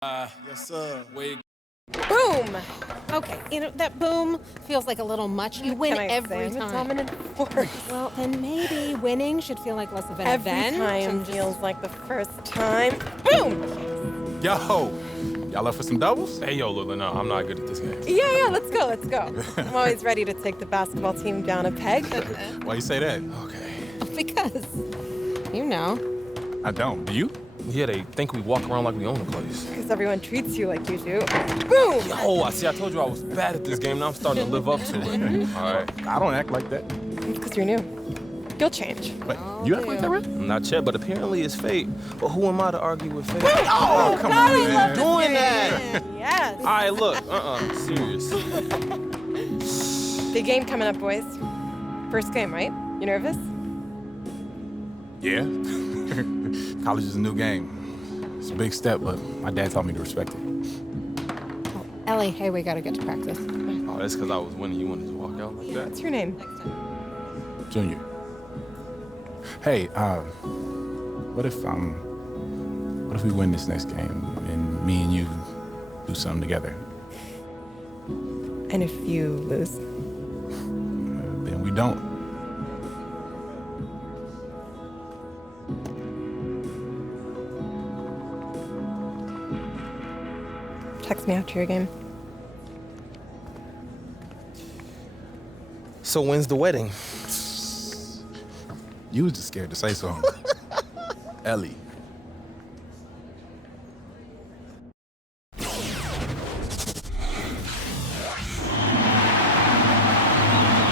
Yes, sir. Wait. Boom! Okay, you know, that boom feels like a little much. You win every time. Dominant force. Well, then maybe winning should feel like less of an Every event. time feels like the first time. Boom! Yo, y'all up for some doubles? Hey, yo, Lila, no, I'm not good at this game. Yeah, let's go, let's go. I'm always ready to take the basketball team down a peg. Why you say that? Okay. Because, you know. I don't. Do you? Yeah, they think we walk around like we own the place. Because everyone treats you like you do. Boom! Yo, I told you I was bad at this game. Now I'm starting to live up to it. All right. I don't act like that. It's because you're new. You'll change. Wait, you act like that, right? Not yet, but apparently it's fate. But who am I to argue with fate? Oh, come on, I man. love this Doing game. that. Yes. All right, look. Serious. Big game coming up, boys. First game, right? You nervous? Yeah. College is a new game. It's a big step, but my dad taught me to respect it. Oh, Ellie, hey, we gotta get to practice. Oh, that's because I was winning. You wanted to walk out like that? What's your name? Junior. Hey, what if we win this next game and me and you do something together? And if you lose? Then we don't. Text me after your game. So when's the wedding? You was just scared to say something. Ellie.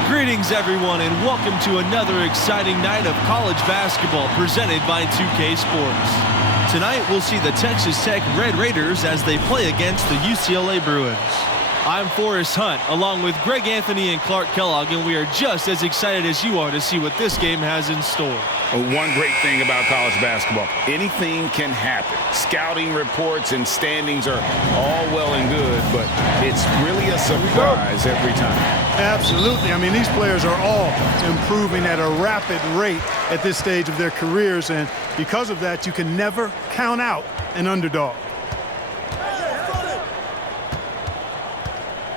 Greetings, everyone, and welcome to another exciting night of college basketball presented by 2K Sports. Tonight, we'll see the Texas Tech Red Raiders as they play against the UCLA Bruins. I'm Forrest Hunt, along with Greg Anthony and Clark Kellogg, and we are just as excited as you are to see what this game has in store. One great thing about college basketball, anything can happen. Scouting reports and standings are all well and good, but it's really a surprise every time. Absolutely. I mean, these players are all improving at a rapid rate at this stage of their careers, and because of that, you can never count out an underdog.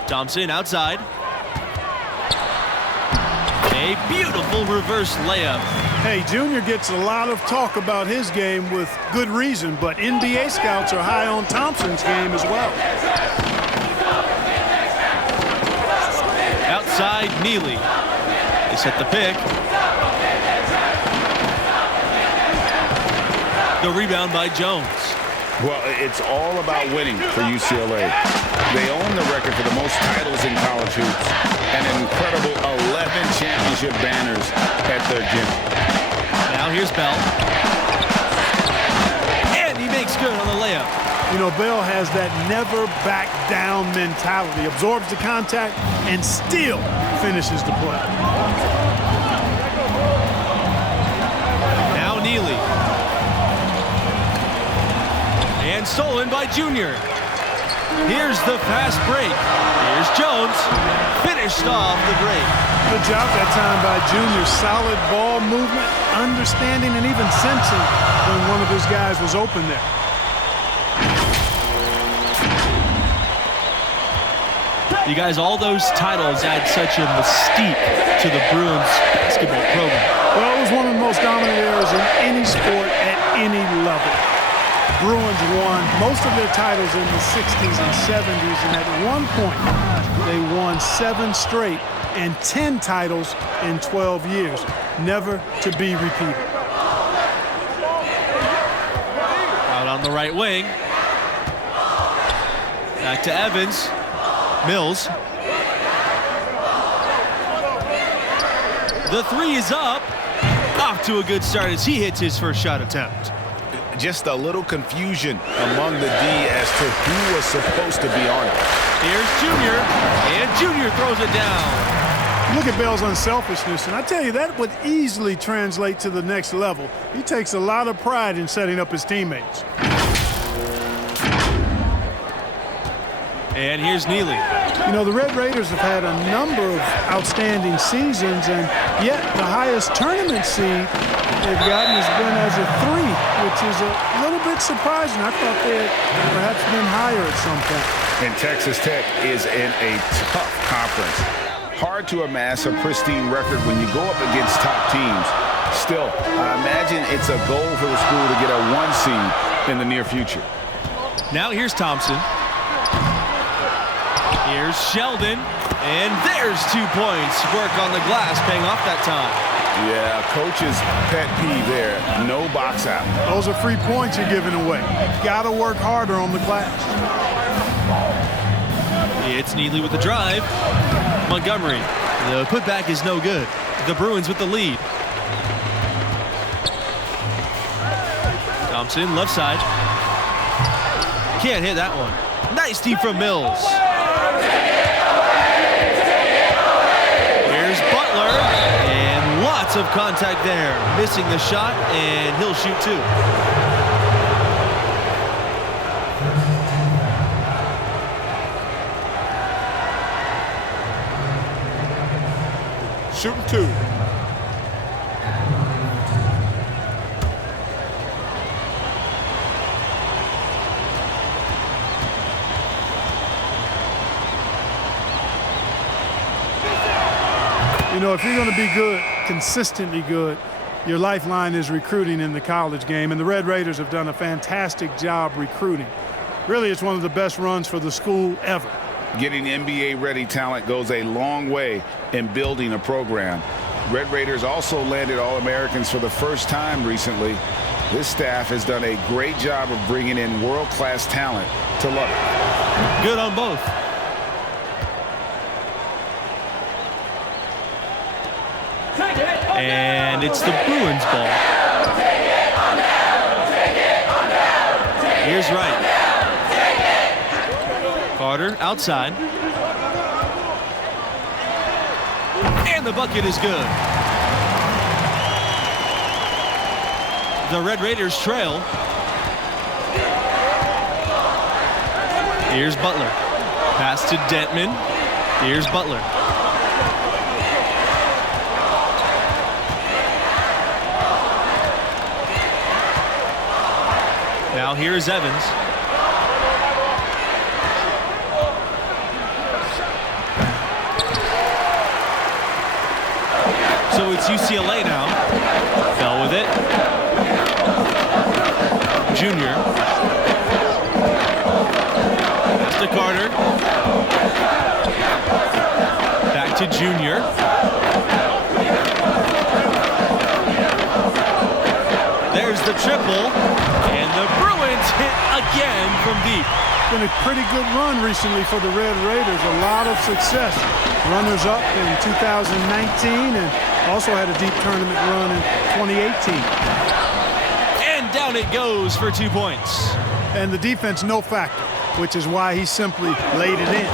Thompson outside. A beautiful reverse layup. Hey, Junior gets a lot of talk about his game with good reason, but NBA scouts are high on Thompson's game as well. Outside, Neely. They set the pick. The rebound by Jones. Well, it's all about winning for UCLA. They own the record for the most titles in college hoops, and an incredible 11 championship banners at their gym. Now here's Bell. And he makes good on the layup. You know, Bell has that never back down mentality, absorbs the contact and still finishes the play. Now Neely. And stolen by Junior. Here's the fast break. Here's Jones. Finished off the break. Good job that time by Junior. Solid ball movement, understanding, and even sensing when one of his guys was open there. You guys, all those titles add such a mystique to the Bruins basketball program. Well, it was one of the most dominant eras in any sport at any level. Bruins won most of their titles in the 60s and 70s, and at one point, they won 7 straight and 10 titles in 12 years, never to be repeated. Out on the right wing. Back to Evans. Mills. The three is up. Off to a good start as he hits his first shot attempt. Just a little confusion among the D as to who was supposed to be on it. Here's Junior, and Junior throws it down. Look at Bell's unselfishness, and I tell you, that would easily translate to the next level. He takes a lot of pride in setting up his teammates. And here's Neely. You know, the Red Raiders have had a number of outstanding seasons, and yet the highest tournament seed they've gotten has been as a 3, which is a little bit That's surprising. I thought they had perhaps been higher at some point. And Texas Tech is in a tough conference. Hard to amass a pristine record when you go up against top teams. Still, I imagine it's a goal for the school to get a 1 seed in the near future. Now here's Thompson. Here's Sheldon. And there's 2 points. Work on the glass paying off that time. Yeah, coach's pet peeve there. No box out. Those are free points you're giving away. You've got to work harder on the glass. It's Neely with the drive. Montgomery. The putback is no good. The Bruins with the lead. Thompson, left side. Can't hit that one. Nice deep from Mills. Here's Butler. And lots of contact there. Missing the shot, and he'll shoot 2. Shooting 2. You know, if you're going to be good, consistently good, your lifeline is recruiting in the college game, and the Red Raiders have done a fantastic job recruiting. Really, it's one of the best runs for the school ever. Getting NBA-ready talent goes a long way in building a program. Red Raiders also landed All-Americans for the first time recently. This staff has done a great job of bringing in world-class talent to Lubbock. Good on both. And it's the Bruins ball. Here's Wright. Carter outside. And the bucket is good. The Red Raiders trail. Here's Butler. Pass to Dentman. Here's Butler. Now here's Evans. So it's UCLA now. Fell with it. Junior. Pass to Carter. Back to Junior. There's the triple. And the Bruins hit again from deep. Been a pretty good run recently for the Red Raiders. A lot of success. Runners-up in 2019 and also had a deep tournament run in 2018. And down it goes for 2 points. And the defense, no factor, which is why he simply laid it in.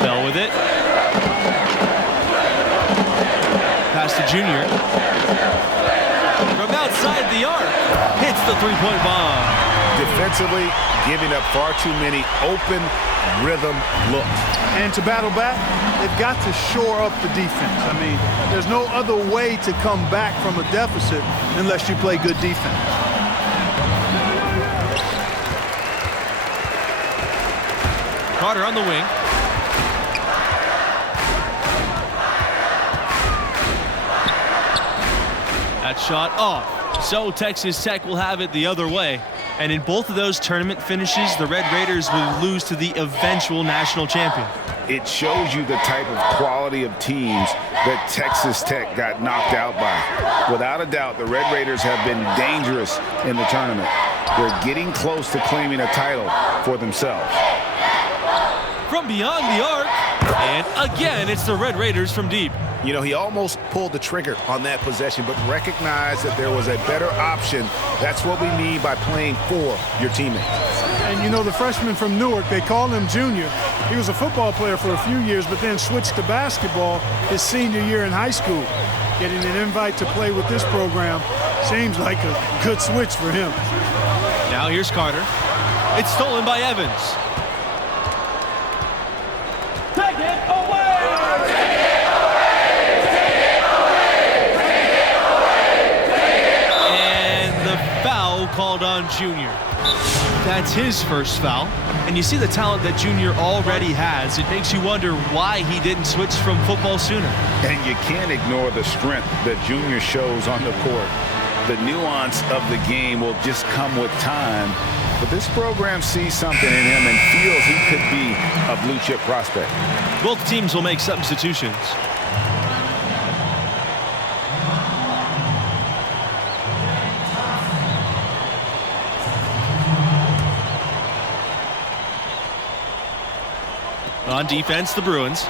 Bell with it. Pass to Junior. From outside the arc, hits the three-point bomb. Defensively, giving up far too many open rhythm looks. And to battle back, they've got to shore up the defense. I mean, there's no other way to come back from a deficit unless you play good defense. Carter on the wing. That shot off. So Texas Tech will have it the other way. And in both of those tournament finishes, the Red Raiders will lose to the eventual national champion. It shows you the type of quality of teams that Texas Tech got knocked out by. Without a doubt, the Red Raiders have been dangerous in the tournament. They're getting close to claiming a title for themselves. From beyond the arc, and again, it's the Red Raiders from deep. You know, he almost pulled the trigger on that possession, but recognized that there was a better option. That's what we mean by playing for your teammates. And you know, the freshman from Newark, they call him Junior. He was a football player for a few years, but then switched to basketball his senior year in high school. Getting an invite to play with this program seems like a good switch for him. Now here's Carter. It's stolen by Evans. Take it away! called on Junior. That's his first foul. And you see the talent that Junior already has. It makes you wonder why he didn't switch from football sooner. And you can't ignore the strength that Junior shows on the court. The nuance of the game will just come with time. But this program sees something in him and feels he could be a blue-chip prospect. Both teams will make substitutions. On defense, the Bruins.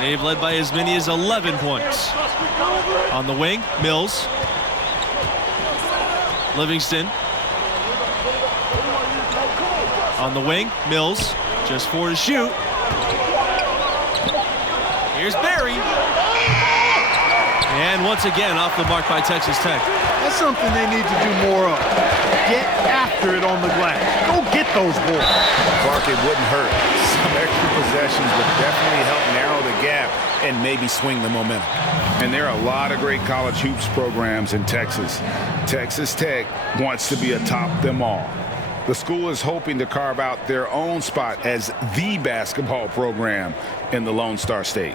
They've led by as many as 11 points. On the wing, Mills. Livingston. On the wing, Mills. Just 4 to shoot. Here's Barry. And once again, off the mark by Texas Tech. That's something they need to do more of. Get after it on the glass. Go get those balls. Clark, it wouldn't hurt. Some extra possessions would definitely help narrow the gap and maybe swing the momentum. And there are a lot of great college hoops programs in Texas. Texas Tech wants to be atop them all. The school is hoping to carve out their own spot as the basketball program in the Lone Star State.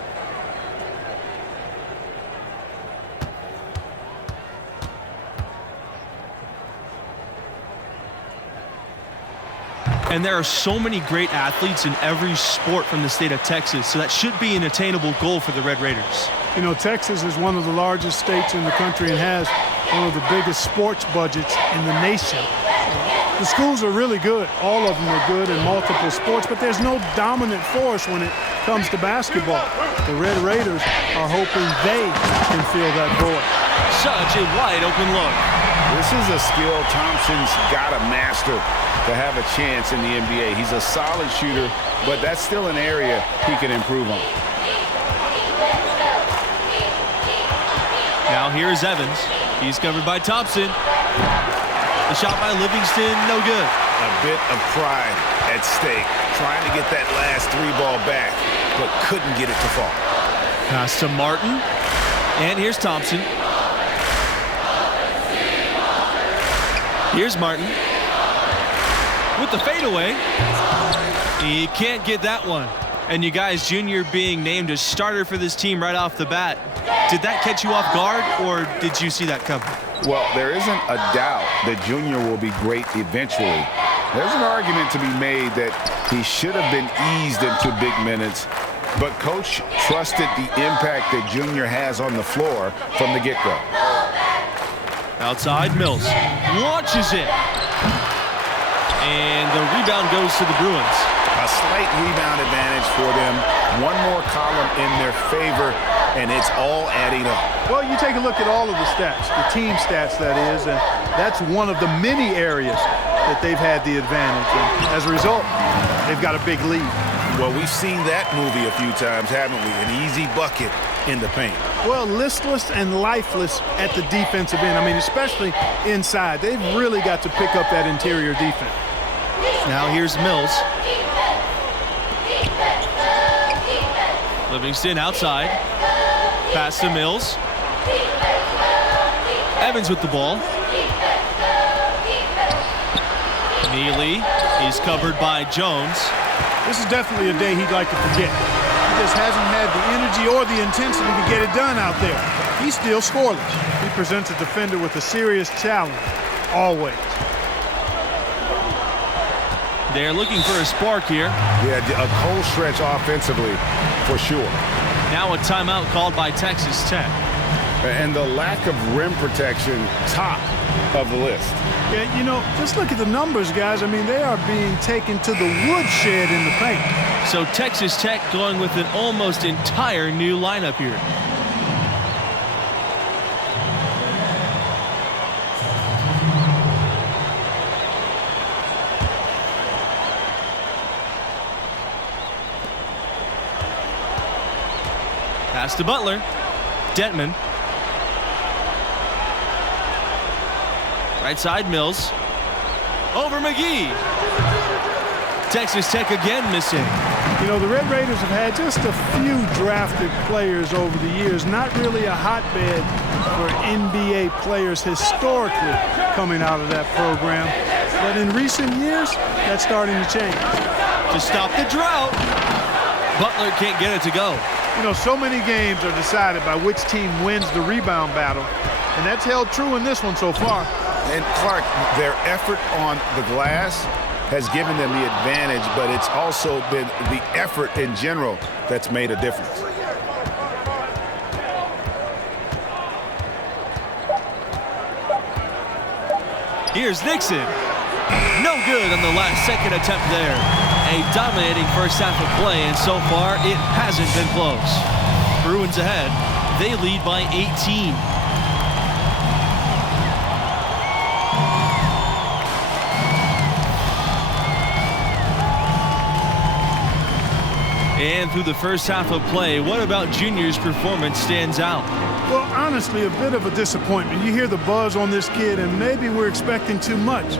And there are so many great athletes in every sport from the state of Texas, so that should be an attainable goal for the Red Raiders. You know, Texas is one of the largest states in the country and has one of the biggest sports budgets in the nation. The schools are really good. All of them are good in multiple sports, but there's no dominant force when it comes to basketball. The Red Raiders are hoping they can fill that void. Such a wide open look. This is a skill Thompson's got to master to have a chance in the NBA. He's a solid shooter, but that's still an area he can improve on. Now here's Evans. He's covered by Thompson. The shot by Livingston, no good. A bit of pride at stake, trying to get that last 3-ball back, but couldn't get it to fall. Pass to Martin. And here's Thompson. Here's Martin. With the fadeaway. He can't get that one. And you guys, Junior being named a starter for this team right off the bat. Did that catch you off guard, or did you see that coming? Well, there isn't a doubt that Junior will be great eventually. There's an argument to be made that he should have been eased into big minutes, but Coach trusted the impact that Junior has on the floor from the get-go. Outside, Mills launches it. And the rebound goes to the Bruins. A slight rebound advantage for them. One more column in their favor, and it's all adding up. Well, you take a look at all of the stats, the team stats, that is, and that's one of the many areas that they've had the advantage. And as a result, they've got a big lead. Well, we've seen that movie a few times, haven't we? An easy bucket in the paint. Well, listless and lifeless at the defensive end. I mean, especially inside. They've really got to pick up that interior defense. Now here's Mills. Livingston outside. Pass to Mills. Evans with the ball. Neely. He's covered by Jones. This is definitely a day he'd like to forget. He just hasn't had the energy or the intensity to get it done out there. He's still scoreless. He presents a defender with a serious challenge, always. They're looking for a spark here. Yeah, a cold stretch offensively, for sure. Now a timeout called by Texas Tech. And the lack of rim protection, top of the list. Yeah, you know, just look at the numbers, guys. I mean, they are being taken to the woodshed in the paint. So Texas Tech going with an almost entire new lineup here. Pass to Butler. Detman. Right side, Mills. Over McGee. Texas Tech again missing. You know, the Red Raiders have had just a few drafted players over the years, not really a hotbed for NBA players historically coming out of that program. But in recent years, that's starting to change. To stop the drought, Butler can't get it to go. You know, so many games are decided by which team wins the rebound battle, and that's held true in this one so far. And Clark, their effort on the glass has given them the advantage, but it's also been the effort in general that's made a difference. Here's Nixon. No good on the last second attempt there. A dominating first half of play, and so far it hasn't been close. Bruins ahead. They lead by 18. And through the first half of play, what about Junior's performance stands out? Well, honestly, a bit of a disappointment. You hear the buzz on this kid, and maybe we're expecting too much.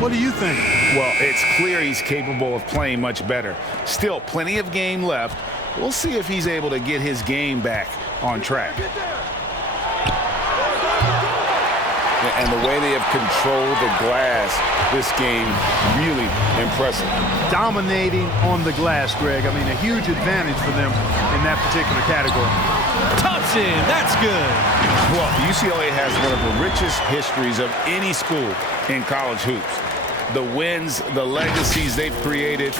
What do you think? Well, it's clear he's capable of playing much better. Still, plenty of game left. We'll see if he's able to get his game back on track. And the way they have controlled the glass this game, really impressive. Dominating on the glass, Greg. I mean, a huge advantage for them in that particular category. Thompson, that's good. Well, UCLA has one of the richest histories of any school in college hoops. The wins, the legacies they've created,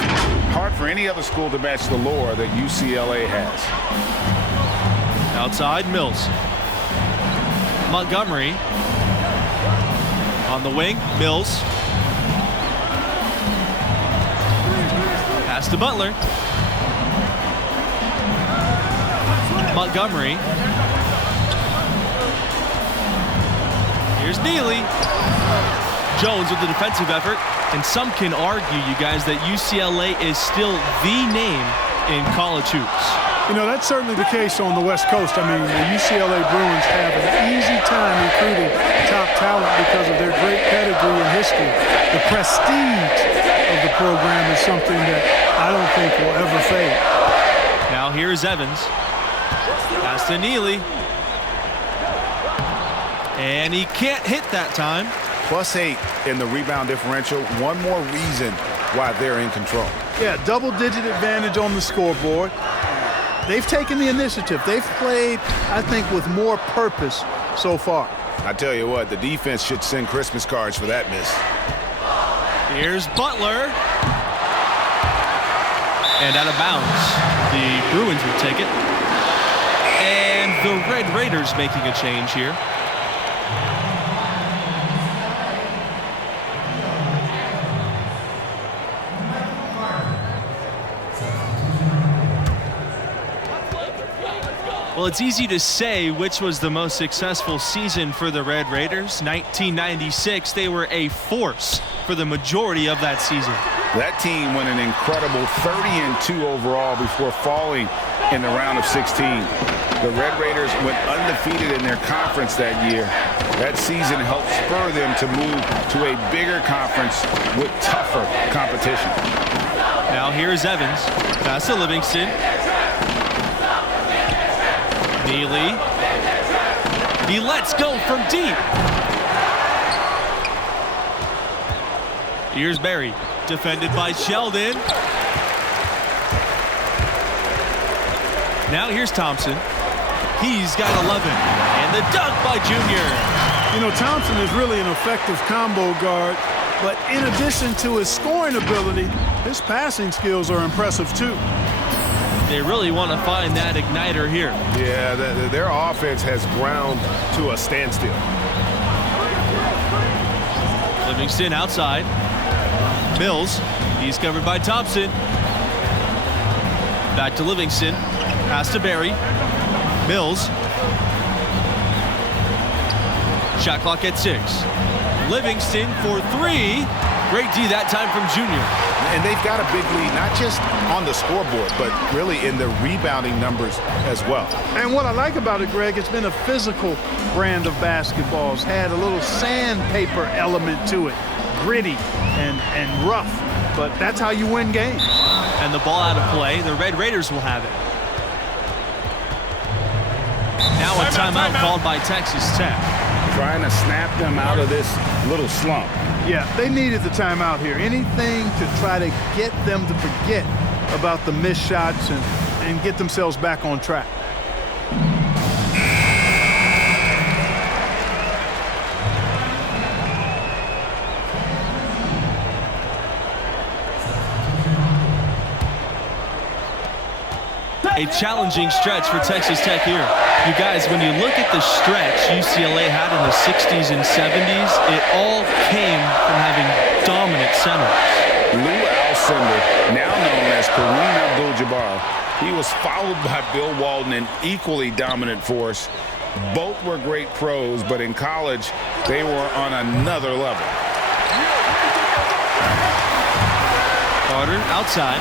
hard for any other school to match the lore that UCLA has. Outside, Mills. Montgomery. On the wing, Mills. Pass to Butler. Montgomery. Here's Neely. Jones with the defensive effort. And some can argue, you guys, that UCLA is still the name in college hoops. You know, that's certainly the case on the West Coast. I mean, the UCLA Bruins have an easy time recruiting top talent because of their great pedigree and history. The prestige of the program is something that I don't think will ever fade. Now here's Evans. Pass to Neely. And he can't hit that time. +8 in the rebound differential. One more reason why they're in control. Yeah, double-digit advantage on the scoreboard. They've taken the initiative. They've played, I think, with more purpose so far. I tell you what, the defense should send Christmas cards for that miss. Here's Butler. And out of bounds. The Bruins will take it. And the Red Raiders making a change here. Well, it's easy to say which was the most successful season for the Red Raiders. 1996, they were a force for the majority of that season. That team went an incredible 30-2 overall before falling in the round of 16. The Red Raiders went undefeated in their conference that year. That season helped spur them to move to a bigger conference with tougher competition. Now here's Evans. Pass to Livingston. Neely. He lets go from deep. Here's Barry. Defended by Sheldon. Now here's Thompson. He's got 11. And the dunk by Junior. You know, Thompson is really an effective combo guard, but in addition to his scoring ability, his passing skills are impressive too. They really want to find that igniter here. Yeah, their offense has ground to a standstill. Livingston outside. Mills. He's covered by Thompson. Back to Livingston. Pass to Barry. Mills. Shot clock at 6. Livingston for 3. Great D that time from Junior. And they've got a big lead, not just on the scoreboard, but really in the rebounding numbers as well. And what I like about it, Greg, it's been a physical brand of basketball. It's had a little sandpaper element to it, gritty and rough. But that's how you win games. And the ball out of play. The Red Raiders will have it. Now a timeout called by Texas Tech. Trying to snap them out of this little slump. Yeah, they needed the timeout here. Anything to try to get them to forget about the missed shots and get themselves back on track. A challenging stretch for Texas Tech here. You guys, when you look at the stretch UCLA had in the 60s and 70s, it all came from having dominant centers. Lou Alcindor, now known as Kareem Abdul-Jabbar, he was followed by Bill Walton, an equally dominant force. Both were great pros, but in college, they were on another level. Carter outside.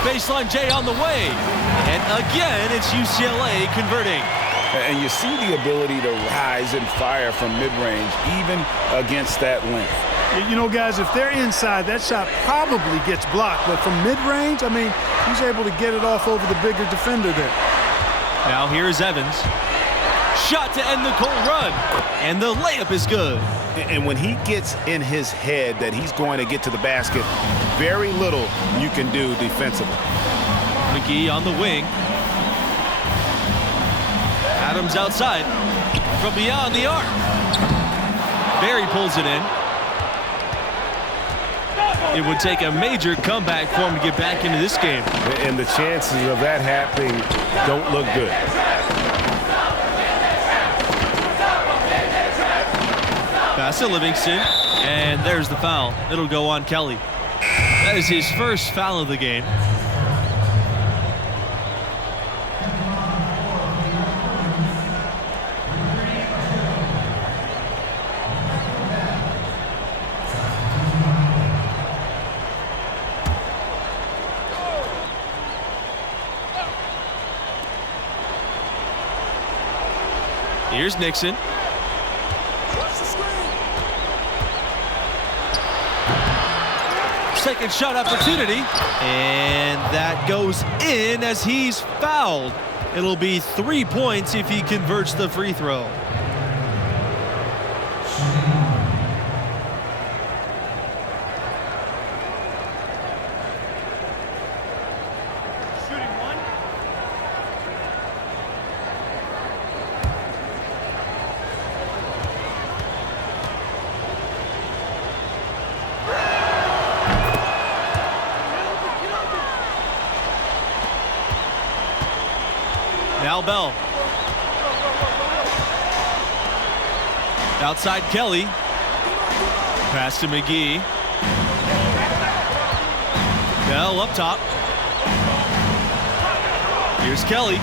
Baseline J on the way. And again, it's UCLA converting. And you see the ability to rise and fire from mid-range, even against that length. You know, guys, if they're inside, that shot probably gets blocked. But from mid-range, I mean, he's able to get it off over the bigger defender there. Now here's Evans. Shot to end the cold run. And the layup is good. And when he gets in his head that he's going to get to the basket, very little you can do defensively. McGee on the wing. Adams outside from beyond the arc. Barry pulls it in. It would take a major comeback for him to get back into this game. And the chances of that happening don't look good. Pass to Livingston, and there's the foul. It'll go on Kelly. That is his first foul of the game. Here's Nixon. Second shot opportunity, and that goes in as he's fouled. It'll be 3 points if he converts the free throw. Now Bell. Outside Kelly. Pass to McGee. Bell up top. Here's Kelly.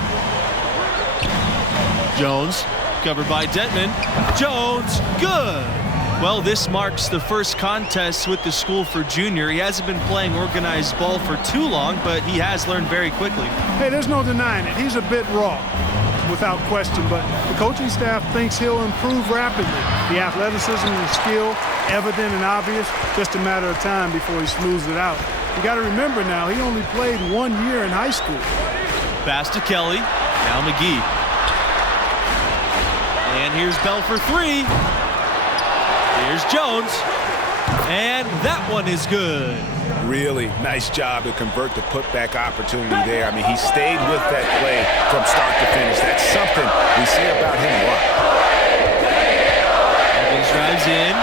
Jones covered by Denton. Jones, good. Well, this marks the first contest with the school for junior. He hasn't been playing organized ball for too long, but he has learned very quickly. Hey, there's no denying it. He's a bit raw, without question, but the coaching staff thinks he'll improve rapidly. The athleticism and skill, evident and obvious, just a matter of time before he smooths it out. You got to remember now, he only played 1 year in high school. Pass to Kelly. Now McGee. And here's Bell for three. Here's Jones, and that one is good. Really nice job to convert the putback opportunity there. I mean, he stayed with that play from start to finish. That's something we see about him a lot. Evans drives in,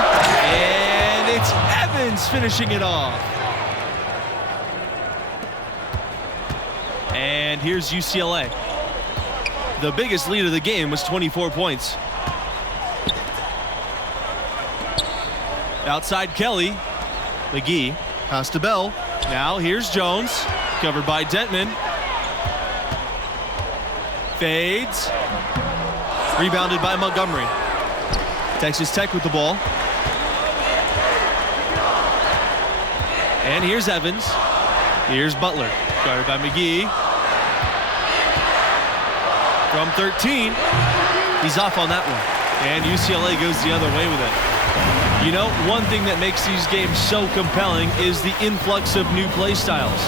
and it's Evans finishing it off. And here's UCLA. The biggest lead of the game was 24 points. Outside Kelly. McGee. Pass to Bell. Now here's Jones. Covered by Denton. Fades. Rebounded by Montgomery. Texas Tech with the ball. And here's Evans. Here's Butler. Guarded by McGee. From 13. He's off on that one. And UCLA goes the other way with it. You know, one thing that makes these games so compelling is the influx of new play styles.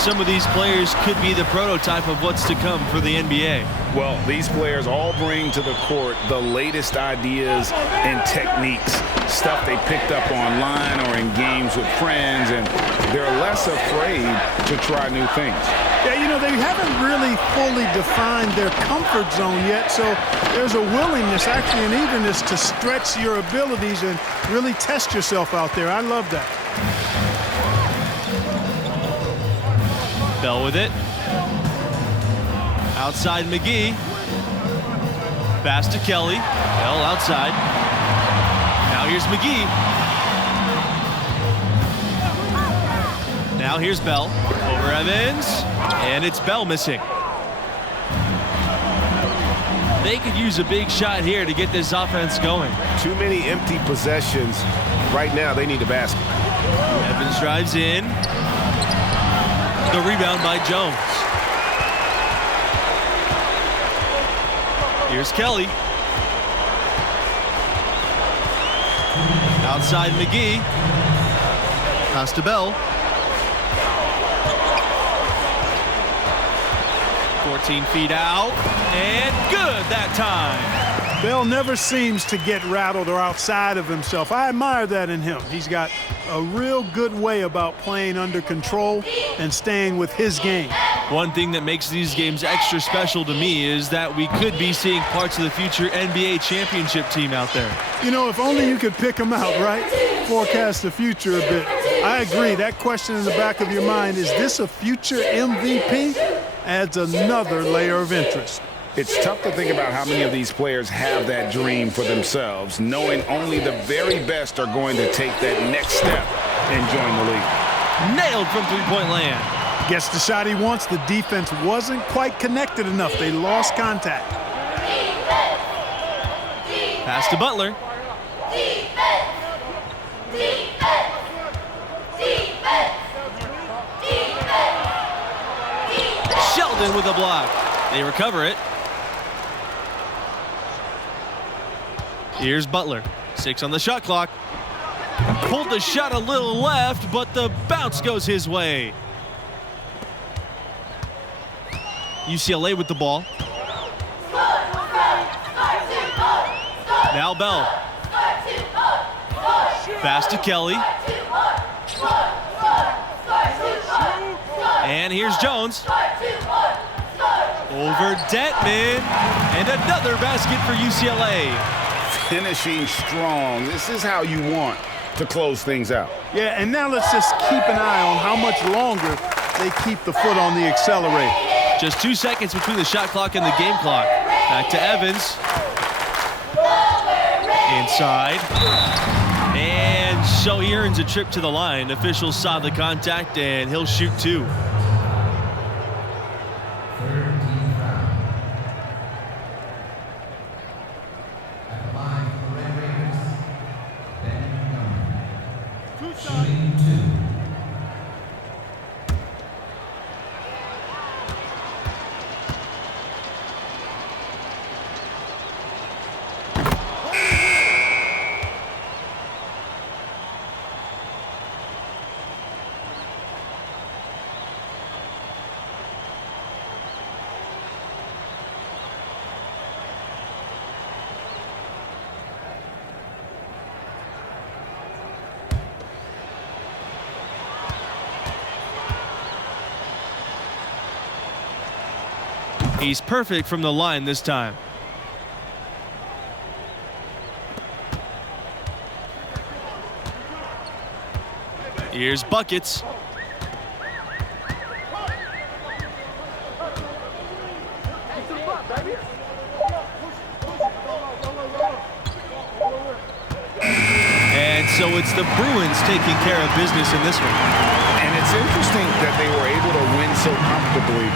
Some of these players could be the prototype of what's to come for the NBA. Well, these players all bring to the court the latest ideas and techniques, stuff they picked up online or in games with friends, and they're less afraid to try new things. Yeah, you know, they haven't really fully defined their comfort zone yet, so there's a willingness, actually an eagerness to stretch your abilities and really test yourself out there. I love that. Bell with it. Outside McGee. Pass to Kelly. Bell outside. Now here's McGee. Now here's Bell. Over Evans. And it's Bell missing. They could use a big shot here to get this offense going. Too many empty possessions. Right now, they need a basket. Evans drives in. The rebound by Jones. Here's Kelly. Outside McGee. Pass to Bell. 14 feet out. And good that time. Bell never seems to get rattled or outside of himself. I admire that in him. He's got a real good way about playing under control and staying with his game. One thing that makes these games extra special to me is that we could be seeing parts of the future NBA championship team out there. You know, if only you could pick them out, right? Forecast the future a bit. I agree. That question in the back of your mind, is this a future MVP? Adds another layer of interest. It's tough to think about how many of these players have that dream for themselves, knowing only the very best are going to take that next step and join the league. Nailed from three-point land. Gets the shot he wants. The defense wasn't quite connected enough. They lost contact. Pass to Butler. Sheldon with a block. They recover it. Here's Butler. 6 on the shot clock. Pulled the shot a little left, but the bounce goes his way. UCLA with the ball. Now Bell. Pass to Kelly. And here's Jones. Over Detman. And another basket for UCLA. Finishing strong. This is how you want to close things out. Yeah, and now let's just keep an eye on how much longer they keep the foot on the accelerator. Just 2 seconds between the shot clock and the game clock. Back to Evans. Inside. And so he earns a trip to the line. Officials saw the contact, and he'll shoot 2. He's perfect from the line this time. Here's buckets. And so it's the Bruins taking care of business in this one. And it's interesting that they were able to win so comfortably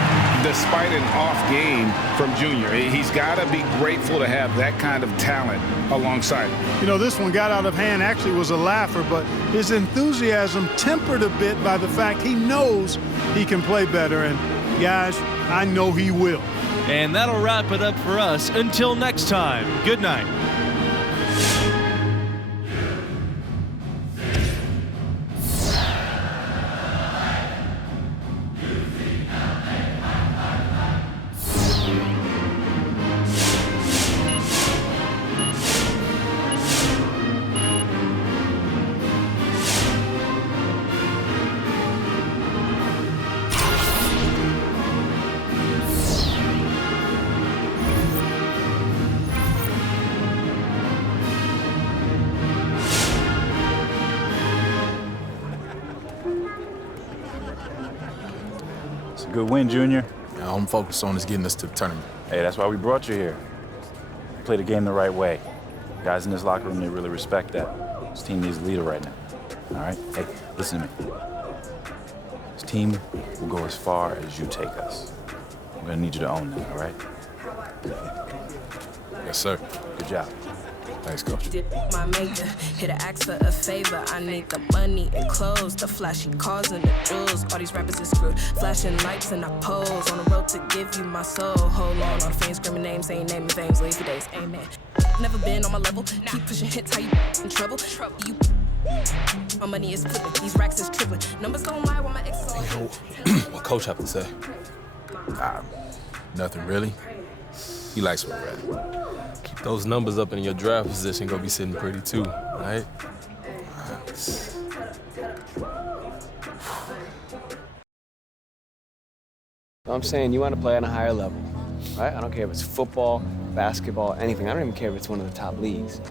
despite an off game from Junior. He's got to be grateful to have that kind of talent alongside him. You know, this one got out of hand, actually was a laugher, but his enthusiasm tempered a bit by the fact he knows he can play better. And guys, I know he will. And that'll wrap it up for us. Until next time, good night. Good win, Junior. Yeah, all I'm focused on is getting us to the tournament. Hey, that's why we brought you here. Play the game the right way. Guys in this locker room, they really respect that. This team needs a leader right now. All right? Hey, listen to me. This team will go as far as you take us. I'm gonna need you to own that, all right? Yes, sir. Good job. Thanks, Coach. My maker, here to ask for a favor. I need the money and clothes, the flashy cars and the jewels. All these rappers is screwed. Flashing lights and I pose on the road to give you my soul. Hold on, all the fans screaming names, ain't naming names. Lazy days, amen. Never been on my level. Keep pushing hits, how you in trouble? You. My money is flipping, these racks is tripling. Numbers don't lie when my ex is on. What Coach have to say? Nothing really. He likes what we're at. Keep those numbers up in your draft position, gonna be sitting pretty too, all right? I'm saying you want to play on a higher level, right? I don't care if it's football, basketball, anything. I don't even care if it's one of the top leagues.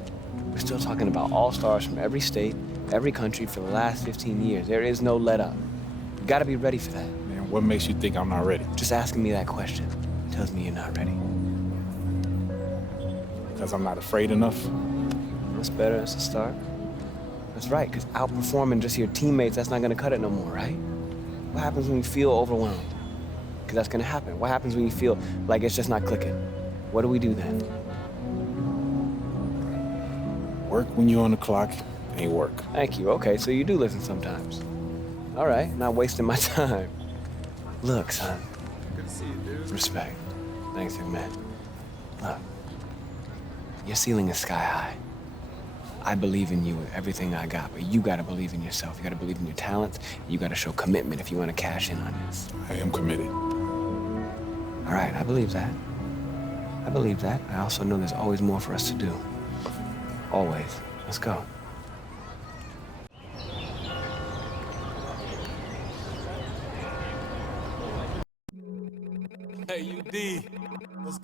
We're still talking about all-stars from every state, every country for the last 15 years. There is no let up. You gotta be ready for that. Man, what makes you think I'm not ready? Just asking me that question tells me you're not ready. Because I'm not afraid enough? That's better as a start. That's right, because outperforming just your teammates, that's not gonna cut it no more, right? What happens when you feel overwhelmed? Because that's gonna happen. What happens when you feel like it's just not clicking? What do we do then? Work when you're on the clock ain't work. Thank you. Okay, so you do listen sometimes. All right, not wasting my time. Look, son. Good to see you, dude. Respect. Thanks, young man. Look, your ceiling is sky high. I believe in you with everything I got, but you gotta believe in yourself. You gotta believe in your talents. You gotta show commitment if you wanna cash in on this. I am committed. All right, I believe that. I believe that. I also know there's always more for us to do. Always. Let's go. Hey, UD.